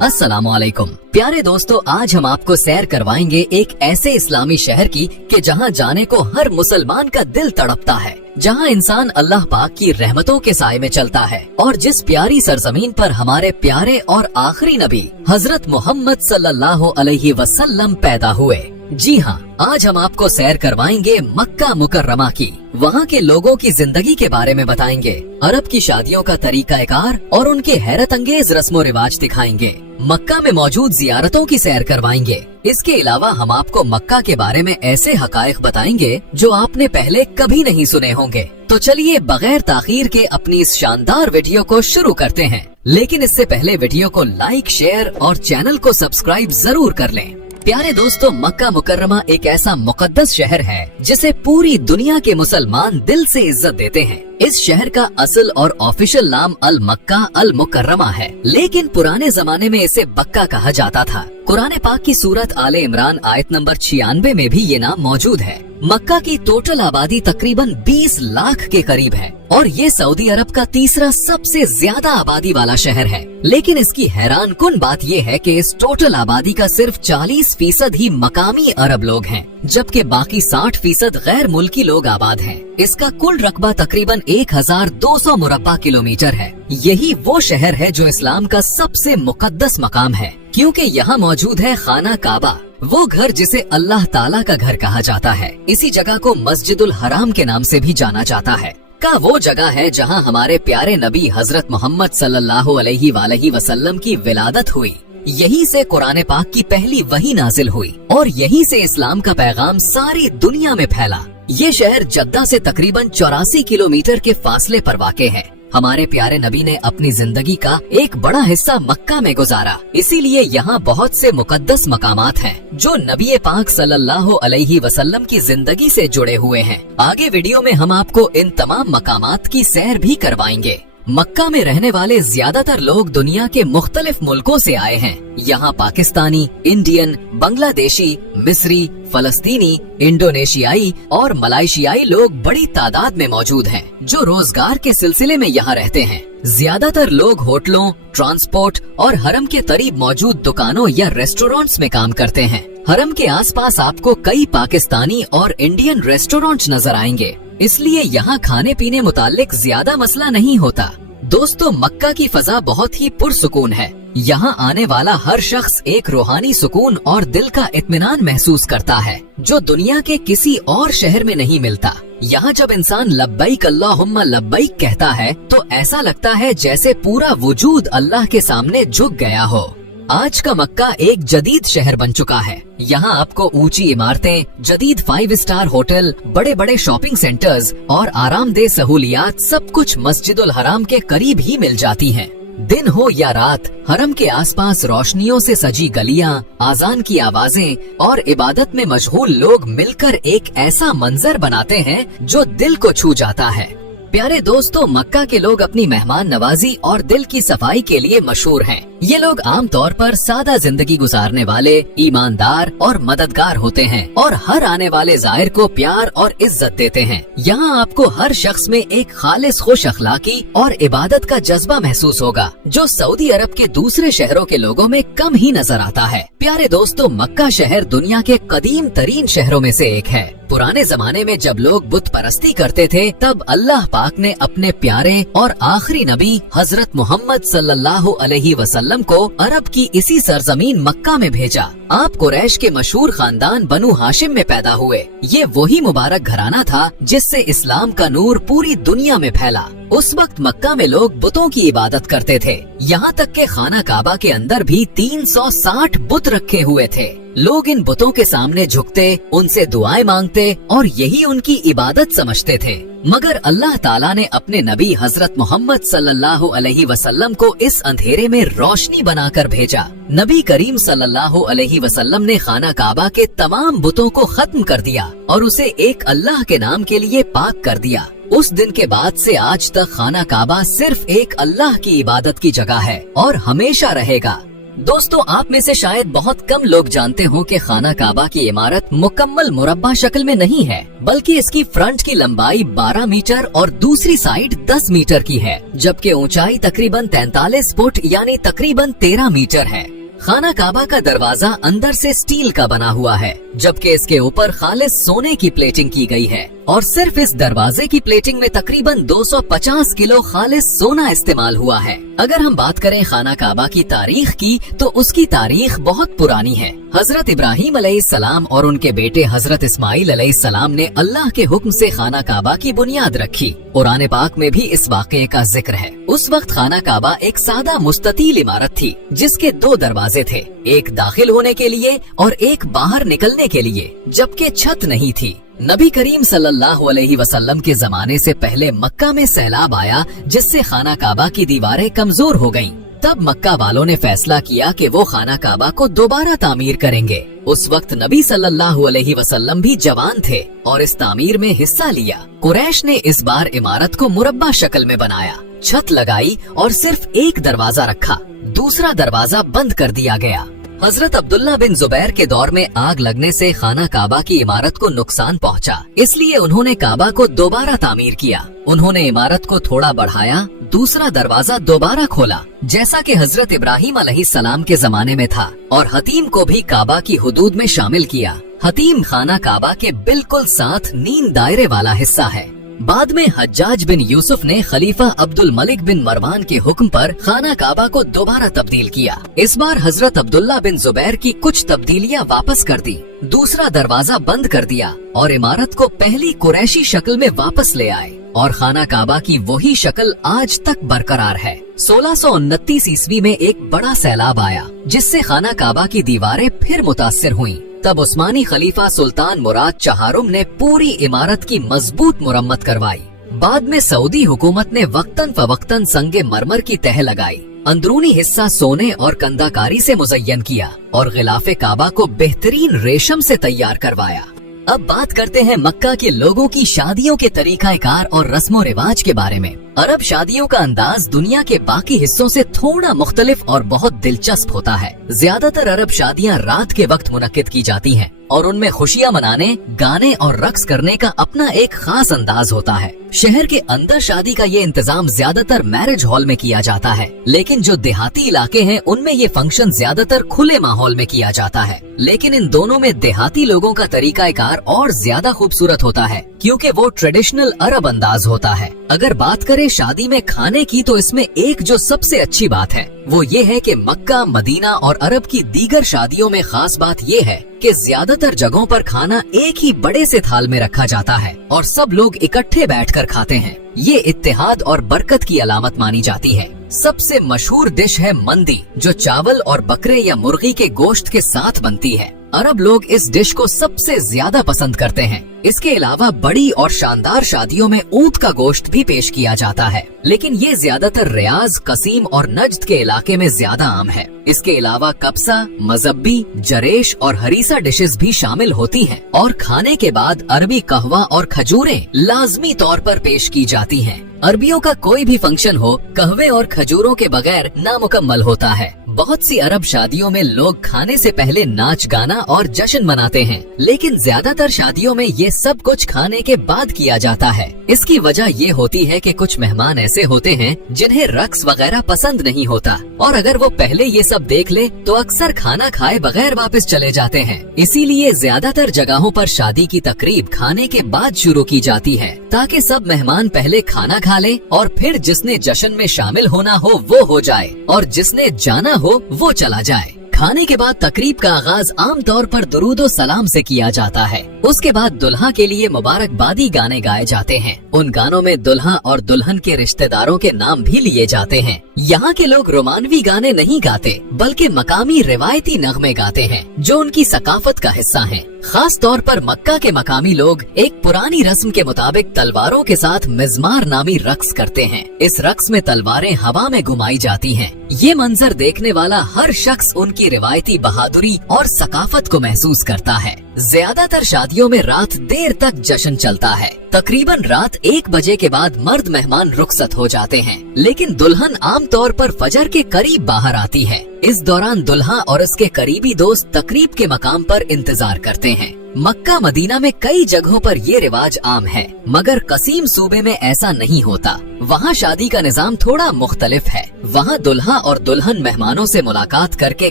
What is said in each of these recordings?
अस्सलामुअलैकुम। प्यारे दोस्तों, आज हम आपको सैर करवाएंगे एक ऐसे इस्लामी शहर की कि जहां जाने को हर मुसलमान का दिल तड़पता है, जहां इंसान अल्लाह पाक की रहमतों के साए में चलता है और जिस प्यारी सरजमीन पर हमारे प्यारे और आखिरी नबी हजरत मोहम्मद सल्लल्लाहु अलैहि वसल्लम पैदा हुए। जी हाँ, आज हम आपको सैर करवाएंगे मक्का मुकर्रमा की। वहाँ के लोगों की जिंदगी के बारे में बताएंगे, अरब की शादियों का तरीकाकार और उनके हैरत अंगेज रस्मो रिवाज दिखाएंगे। मक्का में मौजूद जियारतों की सैर करवाएंगे। इसके अलावा हम आपको मक्का के बारे में ऐसे हकायक बताएंगे जो आपने पहले कभी नहीं सुने होंगे। तो चलिए बगैर ताखीर के अपनी इस शानदार वीडियो को शुरू करते हैं। लेकिन इससे पहले वीडियो को लाइक, शेयर और चैनल को सब्सक्राइब जरूर कर लें। प्यारे दोस्तों, मक्का मुकर्रमा एक ऐसा मुकद्दस शहर है जिसे पूरी दुनिया के मुसलमान दिल से इज्जत देते हैं। इस शहर का असल और ऑफिशियल नाम अल मक्का अल मुकर्रमा है, लेकिन पुराने जमाने में इसे बक्का कहा जाता था। कुरान पाक की सूरत आले इमरान आयत नंबर 96 में भी ये नाम मौजूद है। मक्का की टोटल आबादी तकरीबन 20 लाख के करीब है और ये सऊदी अरब का तीसरा सबसे ज्यादा आबादी वाला शहर है। लेकिन इसकी हैरान कुन बात ये है कि इस टोटल आबादी का सिर्फ 40% ही मकामी अरब लोग हैं, जबकि बाकी 60% गैर मुल्की लोग आबाद हैं। इसका कुल रकबा तकरीबन 1200 मुरब्बा किलोमीटर है। यही वो शहर है जो इस्लाम का सबसे मुकद्दस मकाम है, क्योंकि यहाँ मौजूद है खाना काबा, वो घर जिसे अल्लाह ताला का घर कहा जाता है। इसी जगह को मस्जिदुल हराम के नाम से भी जाना जाता है। का वो जगह है जहां हमारे प्यारे नबी हजरत मोहम्मद सल्लल्लाहु अलैहि वसल्लम की विलादत हुई। यहीं से कुरान पाक की पहली वही नाजिल हुई और यहीं से इस्लाम का पैगाम सारी दुनिया में फैला। ये शहर जद्दा से तकरीबन 84 किलोमीटर के फासले पर वाक़े है। हमारे प्यारे नबी ने अपनी जिंदगी का एक बड़ा हिस्सा मक्का में गुजारा, इसीलिए यहाँ बहुत से मुकद्दस मकामात हैं जो नबी पाक सल्लल्लाहु अलैहि वसल्लम की जिंदगी से जुड़े हुए हैं। आगे वीडियो में हम आपको इन तमाम मकामात की सैर भी करवाएंगे। मक्का में रहने वाले ज्यादातर लोग दुनिया के मुख्तलिफ मुल्कों से आए हैं। यहाँ पाकिस्तानी, इंडियन, बांग्लादेशी, मिस्री, फलस्तीनी, इंडोनेशियाई और मलाइशियाई लोग बड़ी तादाद में मौजूद हैं, जो रोजगार के सिलसिले में यहाँ रहते हैं। ज्यादातर लोग होटलों, ट्रांसपोर्ट और हरम के करीब मौजूद दुकानों या रेस्टोरेंट्स में काम करते हैं। हरम के आसपास आपको कई पाकिस्तानी और इंडियन रेस्टोरेंट्स नजर आएंगे, इसलिए यहाँ खाने पीने मुतालिक ज्यादा मसला नहीं होता। दोस्तों, मक्का की फजा बहुत ही पुरसुकून है। यहाँ आने वाला हर शख्स एक रूहानी सुकून और दिल का इत्मीनान महसूस करता है, जो दुनिया के किसी और शहर में नहीं मिलता। यहाँ जब इंसान लब्बैक अल्लाहुम्मा लब्बैक कहता है तो ऐसा लगता है जैसे पूरा वजूद अल्लाह के सामने झुक गया हो। आज का मक्का एक जदीद शहर बन चुका है। यहाँ आपको ऊंची इमारतें, जदीद 5 स्टार होटल, बड़े बड़े शॉपिंग सेंटर्स और आरामदेह सहूलियात सब कुछ मस्जिदुल हराम के करीब ही मिल जाती हैं। दिन हो या रात, हरम के आसपास रोशनियों से सजी गलियां, आजान की आवाजें और इबादत में मशगूल लोग मिलकर एक ऐसा मंजर बनाते हैं जो दिल को छू जाता है। प्यारे दोस्तों, मक्का के लोग अपनी मेहमान नवाजी और दिल की सफाई के लिए मशहूर हैं। ये लोग आम तौर पर सादा जिंदगी गुजारने वाले, ईमानदार और मददगार होते हैं और हर आने वाले ज़ाहिर को प्यार और इज्जत देते हैं। यहाँ आपको हर शख्स में एक खालिस खुश अखलाकी और इबादत का जज्बा महसूस होगा, जो सऊदी अरब के दूसरे शहरों के लोगों में कम ही नजर आता है। प्यारे दोस्तों, मक्का शहर दुनिया के कदीम तरीन शहरों में से एक है। पुराने जमाने में जब लोग बुत परस्ती करते थे, तब अल्लाह पाक ने अपने प्यारे और आखिरी नबी हजरत मोहम्मद सल्लल्लाहु अलैहि वसल्लम को अरब की इसी सरजमीन मक्का में भेजा। आप कुरैश के मशहूर खानदान बनु हाशिम में पैदा हुए। ये वही मुबारक घराना था जिससे इस्लाम का नूर पूरी दुनिया में फैला। उस वक्त मक्का में लोग बुतों की इबादत करते थे। यहाँ तक के खाना काबा के अंदर भी 360 बुत रखे हुए थे। लोग इन बुतों के सामने झुकते, उनसे दुआएं मांगते और यही उनकी इबादत समझते थे। मगर अल्लाह ताला ने अपने नबी हजरत मोहम्मद सल्लल्लाहु अलैहि वसल्लम को इस अंधेरे में रोशनी बनाकर भेजा। नबी करीम सल्लल्लाहु अलैहि वसल्लम ने खाना काबा के तमाम बुतों को खत्म कर दिया और उसे एक अल्लाह के नाम के लिए पाक कर दिया। उस दिन के बाद से आज तक खाना काबा सिर्फ एक अल्लाह की इबादत की जगह है और हमेशा रहेगा। दोस्तों, आप में से शायद बहुत कम लोग जानते हो कि खाना काबा की इमारत मुकम्मल मुरब्बा शक्ल में नहीं है, बल्कि इसकी फ्रंट की लंबाई 12 मीटर और दूसरी साइड 10 मीटर की है, जबकि ऊंचाई तकरीबन 43 फुट यानी तकरीबन 13 मीटर है। खाना काबा का दरवाजा अंदर से स्टील का बना हुआ है, जबकि इसके ऊपर खालिस सोने की प्लेटिंग की गई है और सिर्फ इस दरवाजे की प्लेटिंग में तकरीबन 250 किलो खालिस सोना इस्तेमाल हुआ है। अगर हम बात करें खाना काबा की तारीख की, तो उसकी तारीख बहुत पुरानी है। हजरत इब्राहिम अलैहिस्सलाम और उनके बेटे हजरत इस्माइल अलैहिस्सलाम ने अल्लाह के हुक्म से खाना काबा की बुनियाद रखी। कुरान पाक में भी इस वाक़ये का जिक्र है। उस वक्त खाना काबा एक सादा मुस्ततील इमारत थी, जिसके 2 दरवाजे थे, एक दाखिल होने के लिए और एक बाहर निकलने के लिए, जबकि छत नहीं थी। नबी करीम सल्लल्लाहु अलैहि वसल्लम के जमाने से पहले मक्का में सैलाब आया, जिससे खाना काबा की दीवारें कमजोर हो गईं। तब मक्का वालों ने फैसला किया कि वो खाना काबा को दोबारा तामीर करेंगे। उस वक्त नबी सल्लल्लाहु अलैहि वसल्लम भी जवान थे और इस तामीर में हिस्सा लिया। कुरैश ने इस बार इमारत को मुरब्बा शक्ल में बनाया, छत लगाई और सिर्फ एक दरवाजा रखा, दूसरा दरवाजा बंद कर दिया गया। हजरत अब्दुल्ला बिन जुबैर के दौर में आग लगने से खाना काबा की इमारत को नुकसान पहुंचा, इसलिए उन्होंने काबा को दोबारा तामीर किया। उन्होंने इमारत को थोड़ा बढ़ाया, दूसरा दरवाजा दोबारा खोला, जैसा कि हजरत इब्राहिम अलैहिस्सलाम के जमाने में था, और हतीम को भी काबा की हुदूद में शामिल किया। हतीम खाना काबा के बिल्कुल साथ नींद दायरे वाला हिस्सा है। बाद में हज्जाज बिन यूसुफ ने खलीफा अब्दुल मलिक बिन मरवान के हुक्म पर खाना काबा को दोबारा तब्दील किया। इस बार हजरत अब्दुल्ला बिन जुबैर की कुछ तब्दीलियां वापस कर दी, दूसरा दरवाजा बंद कर दिया और इमारत को पहली कुरैशी शक्ल में वापस ले आए, और खाना काबा की वही शक्ल आज तक बरकरार है। 1629 ईस्वी में एक बड़ा सैलाब आया, जिससे खाना काबा की दीवारें फिर मुतासिर हुईं। तब उस्मानी खलीफा सुल्तान मुराद चहारुम ने पूरी इमारत की मजबूत मुरम्मत करवाई। बाद में सऊदी हुकूमत ने वक्तन फवक्तन संगे मरमर की तह लगाई, अंदरूनी हिस्सा सोने और कंदाकारी से मुज़य्यन किया और गिलाफे काबा को बेहतरीन रेशम से तैयार करवाया। अब बात करते हैं मक्का के लोगों की शादियों के तरीकाकार और रस्मो रिवाज के बारे में। अरब शादियों का अंदाज दुनिया के बाकी हिस्सों से थोड़ा मुख्तलिफ और बहुत दिलचस्प होता है। ज्यादातर अरब शादियां रात के वक्त मुनक्किद की जाती हैं और उनमें खुशियां मनाने, गाने और रक्स करने का अपना एक खास अंदाज होता है। शहर के अंदर शादी का ये इंतजाम ज्यादातर मैरिज हॉल में किया जाता है, लेकिन जो देहाती इलाके हैं उनमें ये फंक्शन ज्यादातर खुले माहौल में किया जाता है। लेकिन इन दोनों में देहाती लोगों का तरीकाकार और ज्यादा खूबसूरत होता है, क्योंकि वो ट्रेडिशनल अरब अंदाज होता है। अगर बात करें शादी में खाने की, तो इसमें एक जो सबसे अच्छी बात है वो ये है कि मक्का, मदीना और अरब की दीगर शादियों में खास बात ये है कि ज्यादातर जगहों पर खाना एक ही बड़े से थाल में रखा जाता है और सब लोग इकट्ठे बैठकर खाते हैं। ये इत्तेहाद और बरकत की अलामत मानी जाती है। सबसे मशहूर डिश है मंदी, जो चावल और बकरे या मुर्गी के गोश्त के साथ बनती है। अरब लोग इस डिश को सबसे ज्यादा पसंद करते हैं। इसके अलावा बड़ी और शानदार शादियों में ऊंट का गोश्त भी पेश किया जाता है, लेकिन ये ज्यादातर रियाज, कसीम और नज्द के इलाके में ज्यादा आम है। इसके अलावा कब्सा, मजब्बी, जरेश और हरीसा डिशेस भी शामिल होती हैं और खाने के बाद अरबी कहवा और खजूरें लाजमी तौर पर पेश की जाती हैं। अरबियों का कोई भी फंक्शन हो, कहवे और खजूरों के बगैर नामुकम्मल होता है। बहुत सी अरब शादियों में लोग खाने से पहले नाच गाना और जश्न मनाते हैं, लेकिन ज्यादातर शादियों में ये सब कुछ खाने के बाद किया जाता है। इसकी वजह ये होती है कि कुछ मेहमान ऐसे होते हैं जिन्हें रक्स वगैरह पसंद नहीं होता, और अगर वो पहले ये सब देख ले तो अक्सर खाना खाए बगैर वापस चले जाते हैं। इसीलिए ज्यादातर जगहों पर शादी की तकरीब खाने के बाद शुरू की जाती है, ताकि सब मेहमान पहले खाना खा ले और फिर जिसने जश्न में शामिल होना हो वो हो जाए और जिसने जाना हो वो चला जाए। खाने के बाद तकरीब का आगाज आम तौर पर दुरूद व सलाम से किया जाता है। उसके बाद दुल्हा के लिए मुबारकबादी गाने गाए जाते हैं। उन गानों में दुल्हा और दुल्हन के रिश्तेदारों के नाम भी लिए जाते हैं। यहाँ के लोग रोमानवी गाने नहीं गाते, बल्कि मकामी रिवायती नगमे गाते हैं, जो उनकी सकाफत का हिस्सा हैं। खास तौर पर मक्का के मकामी लोग एक पुरानी रस्म के मुताबिक तलवारों के साथ मिज़मार नामी रक्स करते हैं। इस रक्स में तलवारें हवा में घुमाई जाती हैं। ये मंजर देखने वाला हर शख्स उनकी रिवायती बहादुरी और सकाफत को महसूस करता है। ज्यादातर शादियों में रात देर तक जश्न चलता है। तकरीबन रात 1 बजे के बाद मर्द मेहमान रुखसत हो जाते हैं, लेकिन दुल्हन आम तौर पर फजर के करीब बाहर आती है। इस दौरान दुल्हा और उसके करीबी दोस्त तकरीब के मकाम पर इंतजार करते हैं। मक्का मदीना में कई जगहों पर ये रिवाज आम है, मगर कसीम सूबे में ऐसा नहीं होता। वहाँ शादी का निजाम थोड़ा मुख्तलिफ है। वहाँ दुल्हा और दुल्हन मेहमानों से मुलाकात करके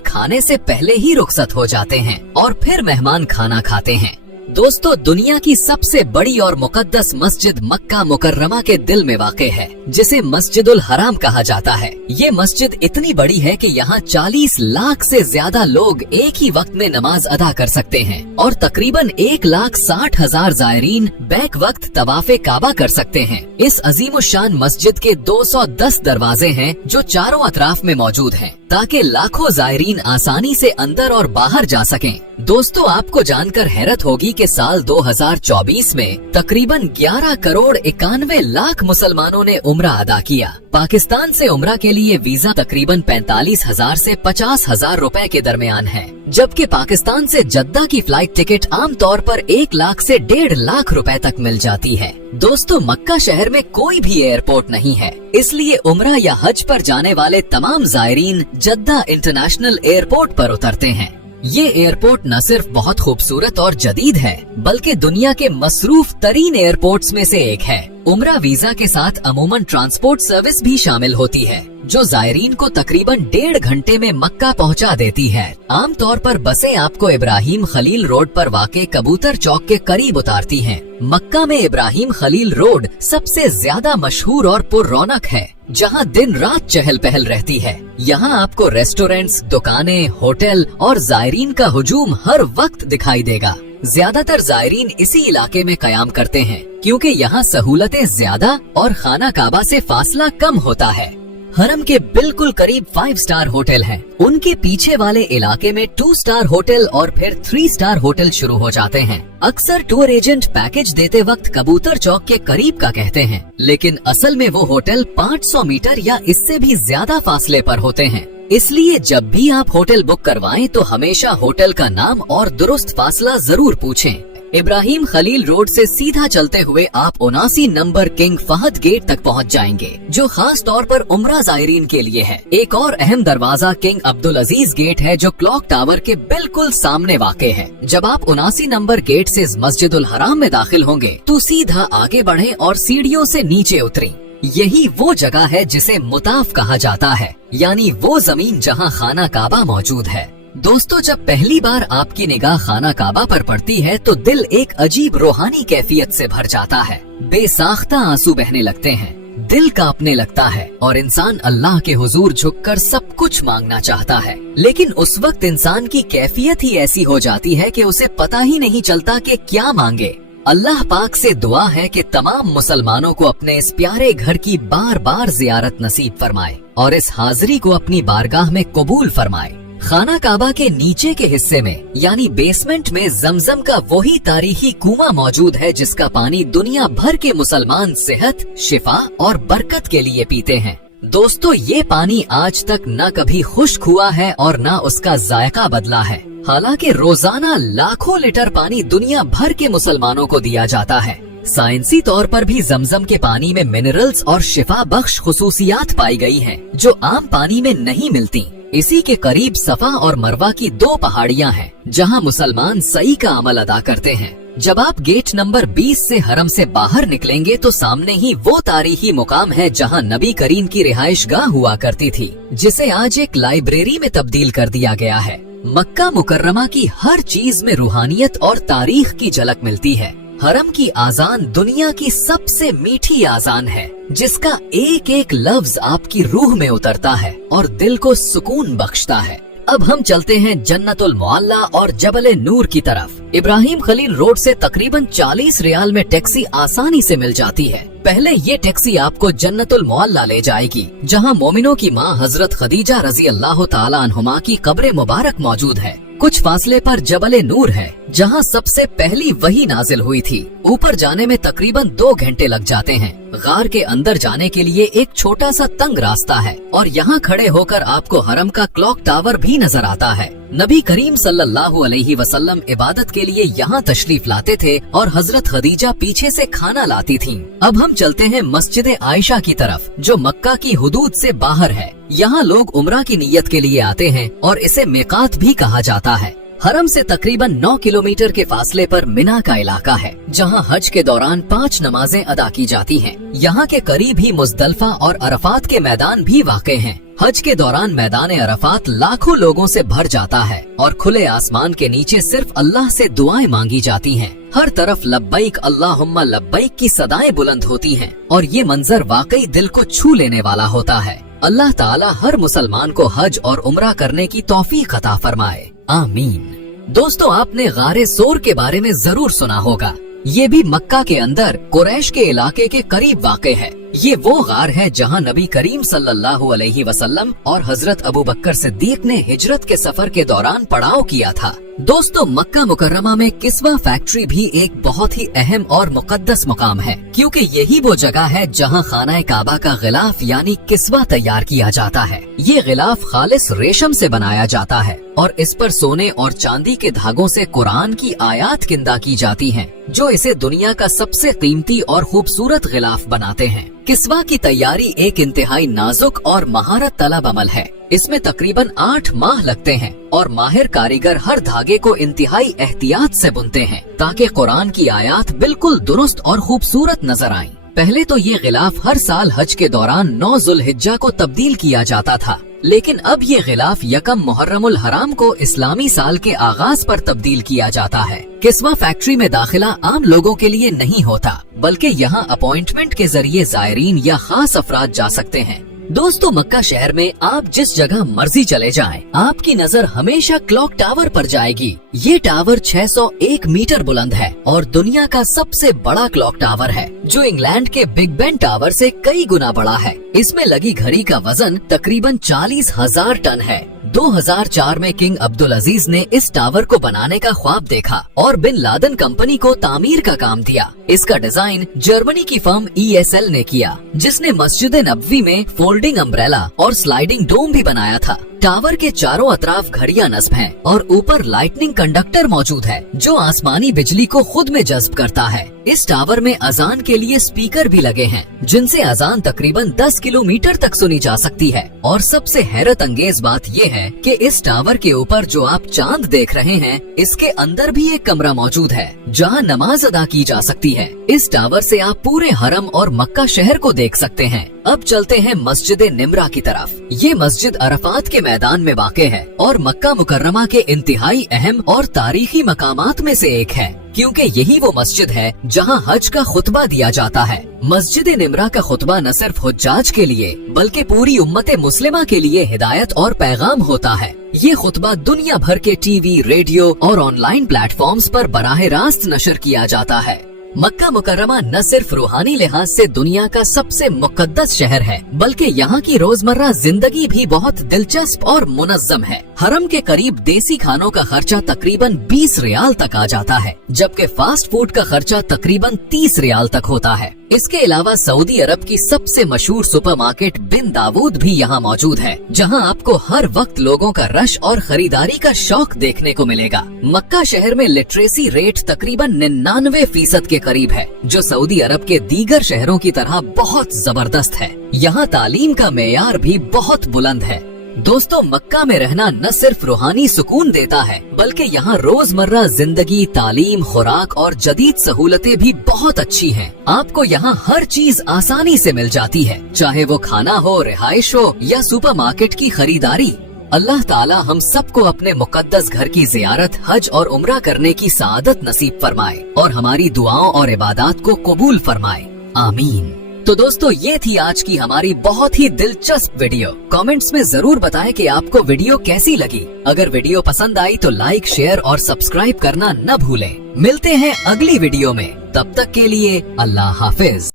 खाने से पहले ही रुखसत हो जाते हैं और फिर मेहमान खाना खाते हैं। दोस्तों, दुनिया की सबसे बड़ी और मुकद्दस मस्जिद मक्का मुकर्रमा के दिल में वाक़ है, जिसे मस्जिदुल हराम कहा जाता है। ये मस्जिद इतनी बड़ी है कि यहाँ 40 लाख से ज्यादा लोग एक ही वक्त में नमाज अदा कर सकते हैं और तकरीबन 1,60,000 ज़ायरीन बैक वक्त तवाफ़े काबा कर सकते हैं। इस अजीमुशान मस्जिद के 210 दरवाजे हैं जो चारों अतराफ में मौजूद हैं, ताकि लाखों ज़ायरीन आसानी से अंदर और बाहर जा सकें। दोस्तों, आपको जानकर हैरत होगी कि साल 2024 में तकरीबन 11 करोड़ 91 लाख मुसलमानों ने उम्रा अदा किया। पाकिस्तान से उम्रा के लिए वीजा तकरीबन 45,000 से 50,000 रुपए के दरमियान है, जबकि पाकिस्तान से जद्दा की फ्लाइट टिकट आम तौर पर 1 लाख से 1.5 लाख रुपए तक मिल जाती है। दोस्तों, मक्का शहर में कोई भी एयरपोर्ट नहीं है, इसलिए उम्रा या हज पर जाने वाले तमाम ज़ायरीन जद्दा इंटरनेशनल एयरपोर्ट पर उतरते हैं। ये एयरपोर्ट न सिर्फ बहुत खूबसूरत और जदीद है, बल्कि दुनिया के मसरूफ तरीन एयरपोर्ट्स में से एक है। उम्रा वीजा के साथ अमूमन ट्रांसपोर्ट सर्विस भी शामिल होती है, जो ज़ायरीन को तकरीबन 1.5 घंटे में मक्का पहुंचा देती है। आमतौर पर बसें आपको इब्राहिम खलील रोड पर वाक़े कबूतर चौक के करीब उतारती हैं। मक्का में इब्राहिम खलील रोड सबसे ज्यादा मशहूर और पुररौनक है, जहां दिन रात चहल पहल रहती है। यहां आपको रेस्टोरेंट्स, दुकानें, होटल और ज़ायरीन का हुजूम हर वक्त दिखाई देगा। ज्यादातर ज़ायरीन इसी इलाके में कयाम करते हैं, क्योंकि यहाँ सहूलतें ज्यादा और खाना काबा से फासला कम होता है। हरम के बिल्कुल करीब 5 स्टार होटल हैं। उनके पीछे वाले इलाके में 2 स्टार होटल और फिर 3 स्टार होटल शुरू हो जाते हैं। अक्सर टूर एजेंट पैकेज देते वक्त कबूतर चौक के करीब का कहते हैं, लेकिन असल में वो होटल 500 मीटर या इससे भी ज्यादा फासले पर होते हैं। इसलिए जब भी आप होटल बुक करवाएं तो हमेशा होटल का नाम और दुरुस्त फासला जरूर पूछें। इब्राहिम खलील रोड से सीधा चलते हुए आप 79 नंबर किंग फहद गेट तक पहुंच जाएंगे, जो खास तौर पर उम्रा ज़ायरीन के लिए है। एक और अहम दरवाजा किंग अब्दुल अजीज गेट है, जो क्लॉक टावर के बिल्कुल सामने वाक़े है। जब आप 79 नंबर गेट से मस्जिदुल हराम में दाखिल होंगे तो सीधा आगे बढ़ें और सीढ़ियों से नीचे उतरें। यही वो जगह है जिसे मुताफ कहा जाता है, यानी वो जमीन जहाँ खाना काबा मौजूद है। दोस्तों, जब पहली बार आपकी निगाह खाना काबा पर पड़ती है तो दिल एक अजीब रूहानी कैफियत से भर जाता है। बेसाख्ता आंसू बहने लगते हैं, दिल कांपने लगता है और इंसान अल्लाह के हुजूर झुककर सब कुछ मांगना चाहता है। लेकिन उस वक्त इंसान की कैफियत ही ऐसी हो जाती है कि उसे पता ही नहीं चलता कि क्या मांगे। अल्लाह पाक से दुआ है कि तमाम मुसलमानों को अपने इस प्यारे घर की बार बार जियारत नसीब फरमाए और इस हाजिरी को अपनी बारगाह में कबूल फरमाए। खाना काबा के नीचे के हिस्से में यानी बेसमेंट में जमजम का वही तारीखी कुआं मौजूद है, जिसका पानी दुनिया भर के मुसलमान सेहत, शिफा और बरकत के लिए पीते हैं। दोस्तों, ये पानी आज तक न कभी खुश्क हुआ है और न उसका जायका बदला है। हालांकि रोजाना लाखों लीटर पानी दुनिया भर के मुसलमानों को दिया जाता है। साइंसी तौर पर भी जमजम के पानी में मिनरल्स और शिफा बख्श खुसूसियात पाई गई हैं, जो आम पानी में नहीं मिलती। इसी के करीब सफा और मरवा की 2 पहाड़ियां हैं, जहां मुसलमान सई का अमल अदा करते हैं। जब आप गेट नंबर 20 से हरम से बाहर निकलेंगे तो सामने ही वो तारीखी मुकाम है जहां नबी करीम की रिहाइशगाह हुआ करती थी, जिसे आज एक लाइब्रेरी में तब्दील कर दिया गया है। मक्का मुकर्रमा की हर चीज में रूहानियत और तारीख की झलक मिलती है। हरम की आजान दुनिया की सबसे मीठी आजान है, जिसका एक एक लफ्ज आपकी रूह में उतरता है और दिल को सुकून बख्शता है। अब हम चलते हैं जन्नतुल मुअल्ला और जबल नूर की तरफ। इब्राहिम खलील रोड से तकरीबन 40 रियाल में टैक्सी आसानी से मिल जाती है। पहले ये टैक्सी आपको जन्नतुल मुअल्ला ले जाएगी, जहां मोमिनों की मां हजरत खदीजा रजी अल्लाह ताला अन्हुमा की कब्र मुबारक मौजूद है। कुछ फासले पर जबल नूर है, जहाँ सबसे पहली वही नाजिल हुई थी। ऊपर जाने में तकरीबन 2 घंटे लग जाते हैं। गार के अंदर जाने के लिए एक छोटा सा तंग रास्ता है और यहाँ खड़े होकर आपको हरम का क्लॉक टावर भी नजर आता है। नबी करीम सल्लल्लाहु अलैहि वसल्लम इबादत के लिए यहाँ तशरीफ लाते थे और हजरत खदीजा पीछे से खाना लाती थीं। अब हम चलते हैं मस्जिद आयशा की तरफ, जो मक्का की हुदूद से बाहर है। यहाँ लोग उम्रा की नीयत के लिए आते हैं और इसे मिकात भी कहा जाता है। हरम से तकरीबन 9 किलोमीटर के फासले पर मिना का इलाका है, जहां हज के दौरान 5 नमाजें अदा की जाती हैं। यहाँ के करीब ही मुजदलफा और अरफात के मैदान भी वाक़े हैं। हज के दौरान मैदान अरफात लाखों लोगों से भर जाता है और खुले आसमान के नीचे सिर्फ अल्लाह से दुआएं मांगी जाती हैं। हर तरफ लब्बैक अल्लाहुम्मा लब्बैक की सदाएं बुलंद होती हैं और ये मंजर वाकई दिल को छू लेने वाला होता है। अल्लाह ताला हर मुसलमान को हज और उम्रा करने की तौफीक अता फरमाए, आमीन। दोस्तों, आपने गारे सोर के बारे में जरूर सुना होगा। ये भी मक्का के अंदर कुरैश के इलाके के करीब वाक़े है। ये वो गार है जहाँ नबी करीम सल्लल्लाहु अलैहि वसल्लम और हजरत अबू बकर सिद्दीक ने हिजरत के सफर के दौरान पड़ाव किया था। दोस्तों, मक्का मुकर्रमा में किस्वा फैक्ट्री भी एक बहुत ही अहम और मुकद्दस मुकाम है, क्योंकि यही वो जगह है जहां खाना काबा का गिलाफ यानी किस्वा तैयार किया जाता है। ये गिलाफ खालिस रेशम से बनाया जाता है और इस पर सोने और चांदी के धागों से कुरान की आयात किंदा की जाती हैं, जो इसे दुनिया का सबसे कीमती और खूबसूरत गिलाफ बनाते हैं। किस्वा की तैयारी एक इंतहाई नाजुक और महारत तलब अमल है। इसमें तकरीबन 8 माह लगते हैं और माहिर कारीगर हर धागे को इंतहाई एहतियात से बुनते हैं ताकि कुरान की आयात बिल्कुल दुरुस्त और खूबसूरत नजर आएं। पहले तो ये गिलाफ हर साल हज के दौरान 9 जुल्हिज्जा को तब्दील किया जाता था, लेकिन अब ये गिलाफ यकम मुहर्रमुल हराम को इस्लामी साल के आगाज पर तब्दील किया जाता है। किस्वा फैक्ट्री में दाखिला आम लोगों के लिए नहीं होता, बल्कि यहाँ अपॉइंटमेंट के जरिए जायरीन या खास अफराद जा सकते हैं। दोस्तों, मक्का शहर में आप जिस जगह मर्जी चले जाएं, आपकी नजर हमेशा क्लॉक टावर पर जाएगी। ये टावर 601 मीटर बुलंद है और दुनिया का सबसे बड़ा क्लॉक टावर है, जो इंग्लैंड के बिग बेन टावर से कई गुना बड़ा है। इसमें लगी घड़ी का वजन तकरीबन 40,000 टन है। 2004 में किंग अब्दुल अजीज ने इस टावर को बनाने का ख्वाब देखा और बिन लादेन कंपनी को तामीर का काम दिया। इसका डिजाइन जर्मनी की फर्म ESL ने किया, जिसने मस्जिद नबवी में फोल्डिंग अम्ब्रेला और स्लाइडिंग डोम भी बनाया था। टावर के चारों अतराफ घड़ियां नस्ब हैं और ऊपर लाइटनिंग कंडक्टर मौजूद है, जो आसमानी बिजली को खुद में जज्ब करता है। इस टावर में अजान के लिए स्पीकर भी लगे हैं, जिनसे अजान तकरीबन 10 किलोमीटर तक सुनी जा सकती है। और सबसे हैरत अंगेज बात ये है कि इस टावर के ऊपर जो आप चांद देख रहे हैं, इसके अंदर भी एक कमरा मौजूद है जहां नमाज अदा की जा सकती है। इस टावर से आप पूरे हरम और मक्का शहर को देख सकते हैं। अब चलते हैं मस्जिद निम्रा की तरफ। ये मस्जिद अरफात के मैदान में वाक़े है और मक्का मुकर्रमा के इंतहाई अहम और तारीखी मकामात में से एक है, क्योंकि यही वो मस्जिद है जहां हज का खुतबा दिया जाता है। मस्जिद निम्रा का खुतबा न सिर्फ हुज्जाज के लिए बल्कि पूरी उम्मत मुस्लिमा के लिए हिदायत और पैगाम होता है। ये खुतबा दुनिया भर के टीवी, रेडियो और ऑनलाइन प्लेटफॉर्म्स पर बराह रास्त नशर किया जाता है। मक्का मुकर्रमा न सिर्फ रूहानी लिहाज से दुनिया का सबसे मुकद्दस शहर है, बल्कि यहाँ की रोजमर्रा जिंदगी भी बहुत दिलचस्प और मुनज़्ज़म है। हरम के करीब देसी खानों का खर्चा तकरीबन 20 रियाल तक आ जाता है, जबकि फास्ट फूड का खर्चा तकरीबन 30 रियाल तक होता है। इसके अलावा सऊदी अरब की सबसे मशहूर सुपरमार्केट बिन दावूद भी यहाँ मौजूद है, जहाँ आपको हर वक्त लोगों का रश और खरीदारी का शौक देखने को मिलेगा। मक्का शहर में लिटरेसी रेट तकरीबन 99% के करीब है, जो सऊदी अरब के दीगर शहरों की तरह बहुत जबरदस्त है। यहाँ तालीम का मेयार भी बहुत बुलंद है। दोस्तों, मक्का में रहना न सिर्फ रूहानी सुकून देता है, बल्कि यहाँ रोजमर्रा जिंदगी, तालीम, खुराक और जदीद सहूलतें भी बहुत अच्छी हैं। आपको यहाँ हर चीज आसानी से मिल जाती है, चाहे वो खाना हो, रिहाइश हो या सुपरमार्केट की खरीदारी। अल्लाह ताला हम सबको अपने मुकद्दस घर की जियारत, हज और उम्रा करने की सआदत नसीब फरमाए और हमारी दुआओं और इबादत को कबूल फरमाए, आमीन। तो दोस्तों, ये थी आज की हमारी बहुत ही दिलचस्प वीडियो। कमेंट्स में जरूर बताएं कि आपको वीडियो कैसी लगी। अगर वीडियो पसंद आई तो लाइक, शेयर और सब्सक्राइब करना न भूलें। मिलते हैं अगली वीडियो में, तब तक के लिए अल्लाह हाफिज।